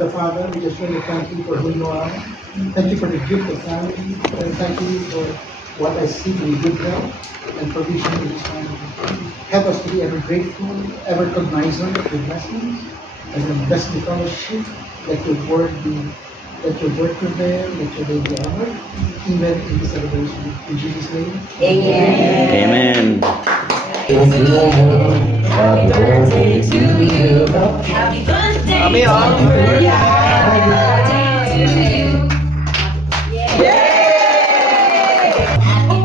the Father, we just want to thank you for who you are. Thank you for the gift of family. And thank you for what I see to be good health and provision in this family. Help us to be ever grateful, ever cognizant of your blessings, and the blessed fellowship. Let your word prevail, let your name be honored, even in this celebration. In Jesus' name. Amen. Happy birthday to you. Happy birthday to you. Happy birthday to you. Happy birthday to you. Happy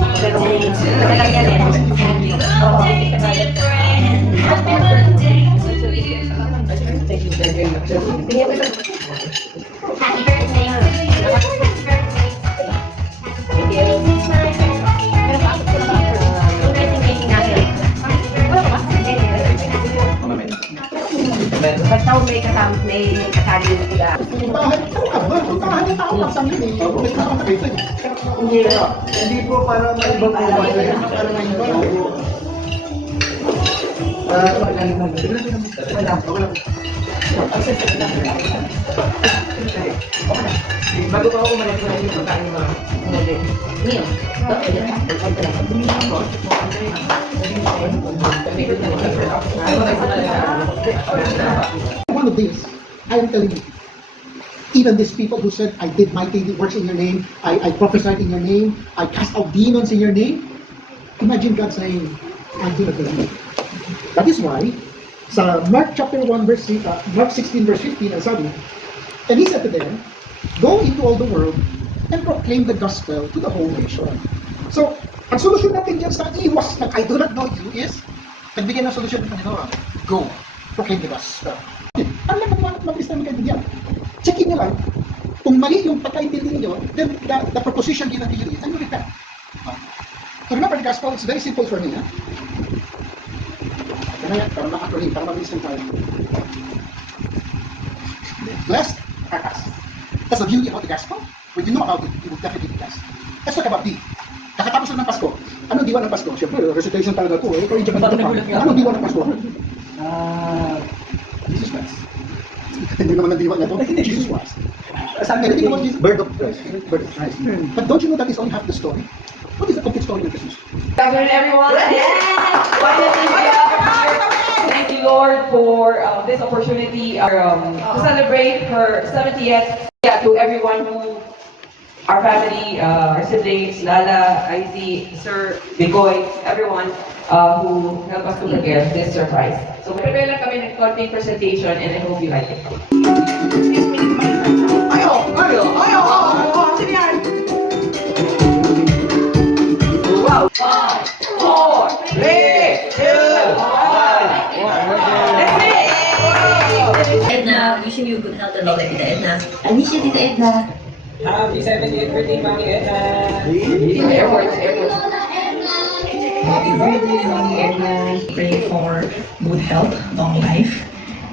birthday, dear friend. Happy birthday to you. Happy birthday to you. Happy birthday. Thank you. Basta may kasama, may kasali yung tiga. Hindi po para maibang Bago pa ako kumalit na yung pagkain mo. One of these, I am telling you, even these people who said, I did mighty works in your name, I prophesied in your name, I cast out demons in your name, imagine God saying, I do not believe. That is why, sa Mark chapter 1, Mark 16 verse 15, ang sabi, and he said to them, go into all the world and proclaim the gospel to the whole nation. So, ang solusyon natin dyan sa iwas ng I do not know you is, nagbigay ng solusyon ng Panginoon, go, proclaim the gospel. Ano lang mag-is namin kayo diyan? Checkin nyo lang, kung mali yung pagkaintindi nyo, then the proposition given to you is, and you repent. So remember, the gospel is very simple for me. Para makakuhin, para mabilis ng tayo. Blessed are us. That's the beauty about the gospel. When you know about it, you will definitely be blessed. Let's talk about D. Kakatapos lang ng Pasko. Anong diwa ng Pasko? Siyempre, recitation talaga ito. Ikaw yung Japan dito pa. Anong diwa ng Pasko? Jesus Christ. Hindi naman ang diwa na ito. Jesus Christ. Anything about Jesus? Birth of Christ. Birth of Christ. But don't you know that is only half the story? What is the complete story of Christmas? Good afternoon, everyone. Thank you, Lord, for this opportunity to celebrate her 70th. Yeah, to everyone who, our family, our siblings, Lala, Izzy, Sir, Bigoy, everyone who helped us to prepare this surprise. So, prepare lang kami ng konting presentation and I hope you like it. Wow! 5, 4, 3, 2, 1. Let's see! Edna, wishing you good health and long life, Tita Edna. I miss you, Tita Edna. Happy 70th birthday, Mami Edna! Airport. Happy birthday, Mami Edna. Pray for good health, long life,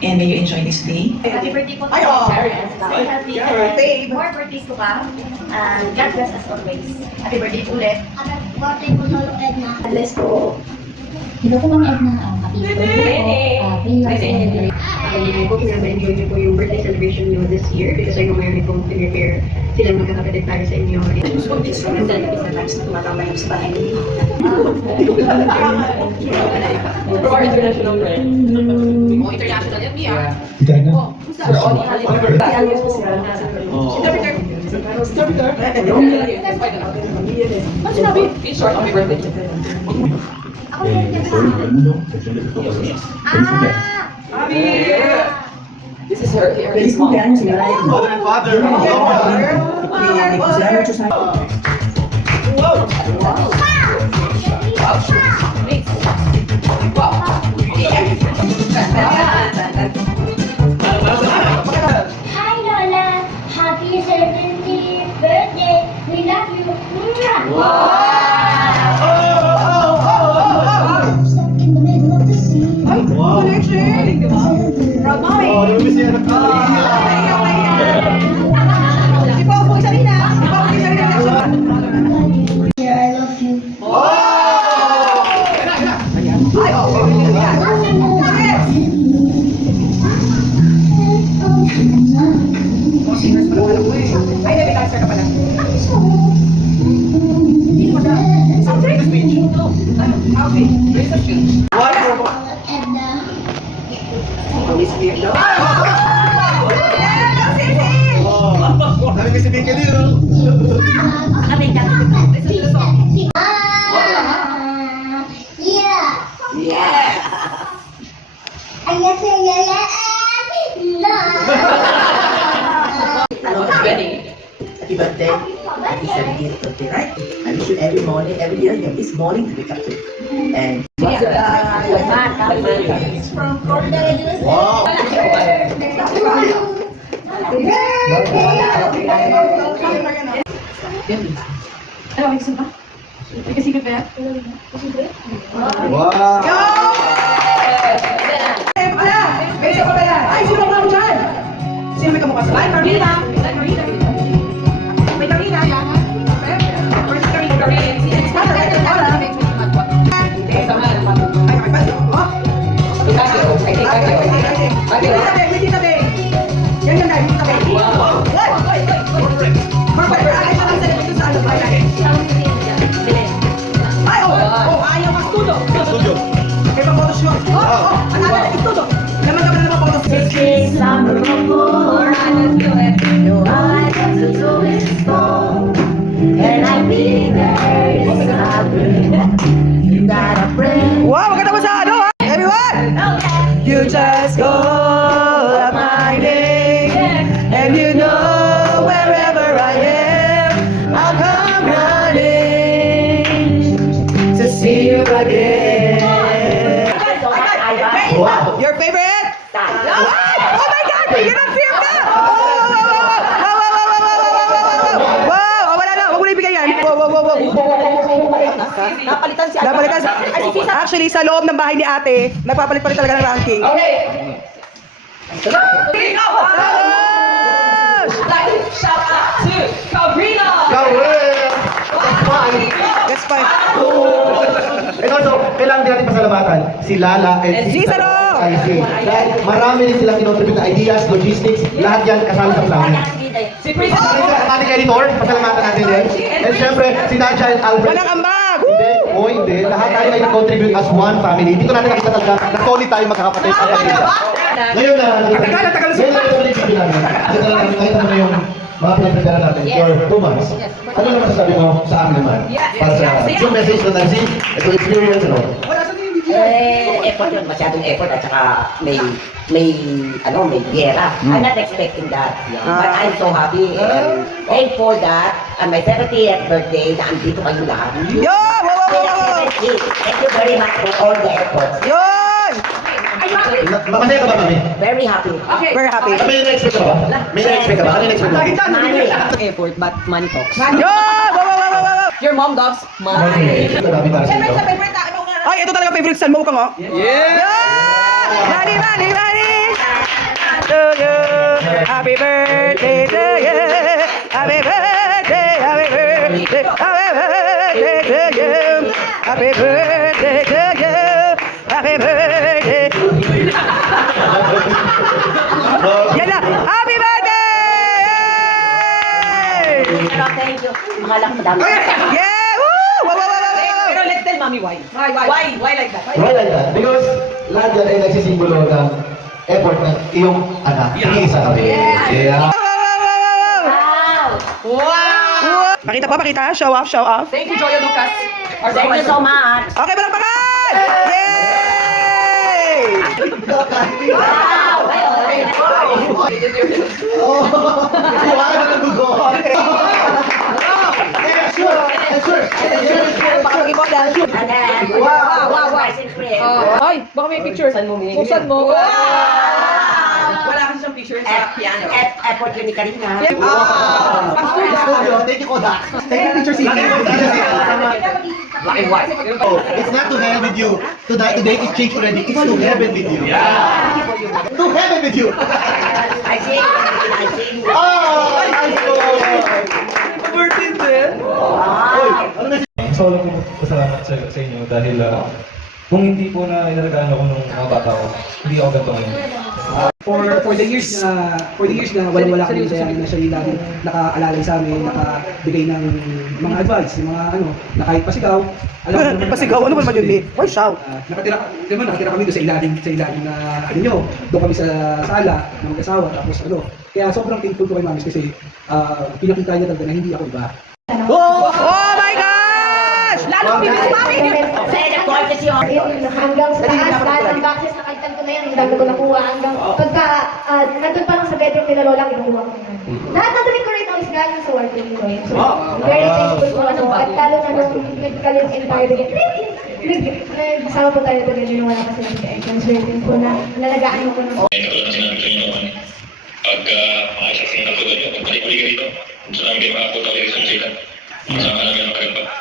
and may you enjoy this day. Happy birthday po to our parents. Stay healthy. More birthdays to come. And God bless us always. Happy birthday po ulit. Happy birthday po to Edna. Bless po. Hello po Ma'am Edna. Happy birthday po. Happy I hope na ma-enjoy niyo po yung birthday celebration niyo this year because I know mayroon pong prepare silang magkakapatid para sa inyo. And then, isa times na tumatama yung sa bahay niyo. From our international friends. International yan, Mia. Tita Edna? Sir Oli. Ano sinabi? In short, happy birthday. This is her mom. Mother and father. Hi Lola. Happy 70th birthday. We love you. Stuck in the middle of the sea. Proud mommy. Dear, I love you. every morning, every year, this morning to wake up to. And Ano, may gusto ba? May kasigit ba yan? Ay, sino ba dyan? Sino may kamukha sa? Ay, Carmina! May Carmina! First Carmina, Carmina. Wow, maganda mo sa ano ha? Everyone! You just call up my name, and you know wherever I am, I'll come running to see you again. Wow! Your favorite? Oh my God! Bigyan ng fear ka! Wow! Wala na! Huwag mo na ibigay yan! Wow! napalitan si Napalitan sa... Actually, sa loob ng bahay ni ate, nagpapalit-palit talaga ng ranking. Okay. Shout out to Carmina! That's fine. And also, kailangan din natin pasalamatan si Lala and Si Saro! IC. Dahil marami din silang kinontribute na ideas, logistics, lahat yan kasama sa planning. Si Prince! Ang ating editor, pasalamatan natin din. And syempre, si Nadja and Albert. Walang ambag! Hindi. Lahat tayo ay nag-contribute as one family. Dito natin nakita talaga na solid tayo magkakapatid. Ngayon na, ngayon na yung video namin. Nakita namin yung mga pinagpagdala natin for 2 months. Ano naman sasabi mo sa amin naman? Para sa yung message na nagsi, ito experience, ano? effort yun, masyadong effort at saka may gera. I'm not expecting that. But I'm so happy and thankful that on my 70th birthday, na andito kayo lahat. Yo! Wow! Thank you very much for all the efforts. Yun! Masaya ka ba kami? Very happy. Very happy. May na-expect ka ba? May na-expect ka ba? Ano na-expect mo? Money. Effort, but money talks. Yo! Wow! Your mom loves money. Marami para sa ito. Ay, ito talaga favorite saan mo ka nga. Yeah! Money! To you. Happy birthday to you. Happy birthday to you. Happy birthday to you. Happy birthday. Yan na. Happy birthday! Thank you. Akala ko madami. Yeah! Woo! Wow! Pero let's tell mommy why. Why like that? Why like that? Because lahat yan ay nagsisimbolo ng effort ng iyong anak. Iisa kami. Yeah. Wow! Pakita pa, pakita. Show off. Thank you, Joya Lucas. Thank you so much. Okay, palakpakan! Yay! Wow! Wala na ng dugo. Sure. And then, wow. Ay, baka may picture. Saan mo? Buksan mo. Wow! Wala kasi siyang picture sa piano. Effort yun ni Karina. Thank you, Kodak. Take a picture, Black and white. Oh, it's not to hell with you. Today it's changed already. It's to heaven with you. Yeah. To heaven with you. I think. Oh, nice one. Birthday din. So, alam ko pasalamat sa inyo dahil kung hindi po na inalagaan ako nung mga bata ko, hindi ako ganito ngayon. For the years na wala kami kaya na siya yung lagi nakaalalay sa amin, nakabigay ng mga advice, ng mga na kahit pasigaw, alam mo naman. Pasigaw, ano ba yun, eh? Why shout? Nakatira kami doon sa ilalim na doon kami sa sala ng mag-asawa, tapos kaya sobrang thankful ko kay Mami kasi pinakita niya talaga na hindi ako iba. Oh my gosh! Lalo bilis mami! Hanggang sa taas, lahat ng boxes nakalitan ko na yan, hindi lang ko nakuha hanggang pagka nandun pa lang sa bedroom nila lola, kinukuha ko na. Lahat ng ko rito is galing sa work ko yun. So, very thankful po ako. At lalo na nung nagkalit entire nagsama po tayo together nung wala kasi nag-entrance rating po na nalagaan ako ng Katulad ng sinabi ko inyo naman, pagka makasasing na po doon, pagbalik-balik ka dito, gusto namin kayo makapunta ulit sa Jacob. Masama namin ang maganda.